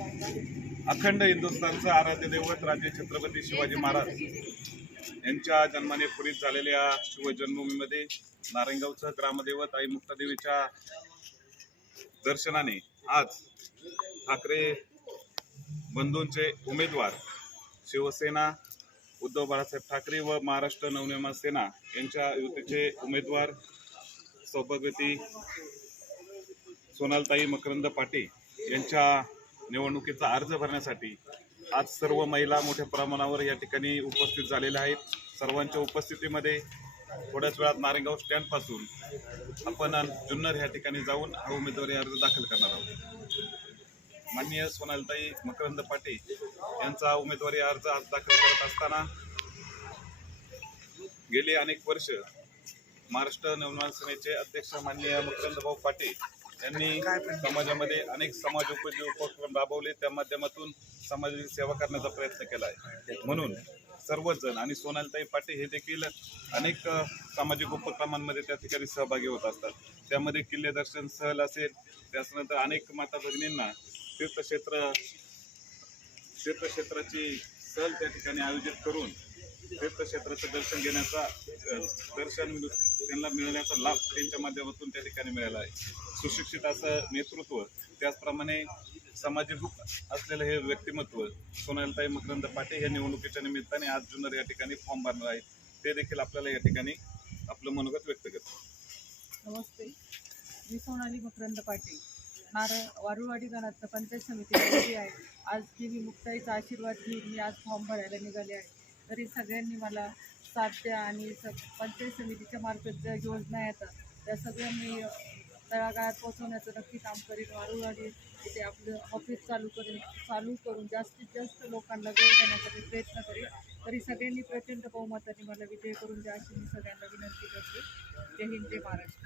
अखंड हिंदुस्थानचं आराध्य दैवत राजे छत्रपती शिवाजी महाराज यांच्या जन्माने पुरीत झालेल्या शिवजन्मभूमीमध्ये नारायणगावचं ग्रामदैवत आई मुक्तादेवीच्या दर्शनाने आज ठाकरे बंधूंचे उमेदवार शिवसेना उद्धव बाळासाहेब ठाकरे व महाराष्ट्र नवनिर्माण सेना यांच्या युतीचे उमेदवार सौभाग्यवती सोनालताई मकरंद पाटे यांच्या निवडणुकीचा अर्ज भरण्यासाठी आज सर्व महिला मोठ्या प्रमाणावर या ठिकाणी उपस्थित झालेल्या आहेत. सर्वांच्या उपस्थितीमध्ये थोड्याच वेळात नारेगाव स्टँडपासून आपण जुन्नर ह्या ठिकाणी जाऊन हा उमेदवारी अर्ज दाखल करणार आहोत. माननीय सोनालताई मकरंद पाटे यांचा उमेदवारी अर्ज आज दाखल करत असताना गेली अनेक वर्ष महाराष्ट्र नवनिर्माण सेनेचे अध्यक्ष माननीय मकरंदभाऊ पाटील यांनी समाजामध्ये अनेक समाज उपयोगी उपक्रम राबवले. त्या माध्यमातून समाजाची सेवा करण्याचा प्रयत्न केला आहे. म्हणून सर्वच जण आणि सोनालताई पाटे हे देखील अनेक सामाजिक उपक्रमांमध्ये त्या ठिकाणी सहभागी होत असतात. त्यामध्ये किल्ले दर्शन सहल असेल त्याच्यानंतर अनेक माता भगिनींना तीर्थक्षेत्र तीर्थक्षेत्राची सहल त्या ठिकाणी आयोजित करून तीर्थक्षेत्राचं दर्शन घेण्याचा दर्शन त्यांना मिळण्याचा लाभ त्यांच्या माध्यमातून त्या ठिकाणी मिळाला आहे. सुशिक्षित असं नेतृत्व त्याचप्रमाणे सामाजिक असलेलं हे व्यक्तिमत्व सोनालताई मकरंद पाटे हे निवडणुकीच्या निमित्ताने आज जुन्नर या ठिकाणी फॉर्म भरणार आहेत. ते देखील आपल्याला या ठिकाणी आपलं मनोगत व्यक्त करतो नमस्ते. मी सोनाली मकरंद पाटील. नार वारुळवाडी घरातलं पंचायत समिती आहे. आज मी मुक्ताईचा आशीर्वाद घेऊन मी आज फॉर्म भरायला निघाले आहे. तरी सगळ्यांनी मला साथ द्या आणि स पंचायत समितीच्या मार्फत ज्या योजना येतात त्या सगळ्या मी तळागाळात पोहोचवण्याचं नक्की काम करीन. वारुळवाडी इथे आपलं ऑफिस चालू करेन. चालू करून जास्तीत जास्त लोकांना वेळ देण्यासाठी प्रयत्न करेन. तरी सगळ्यांनी प्रचंड बहुमताने मला विजय करून द्या अशी मी सगळ्यांना विनंती करते. जय हिंद जय महाराष्ट्र.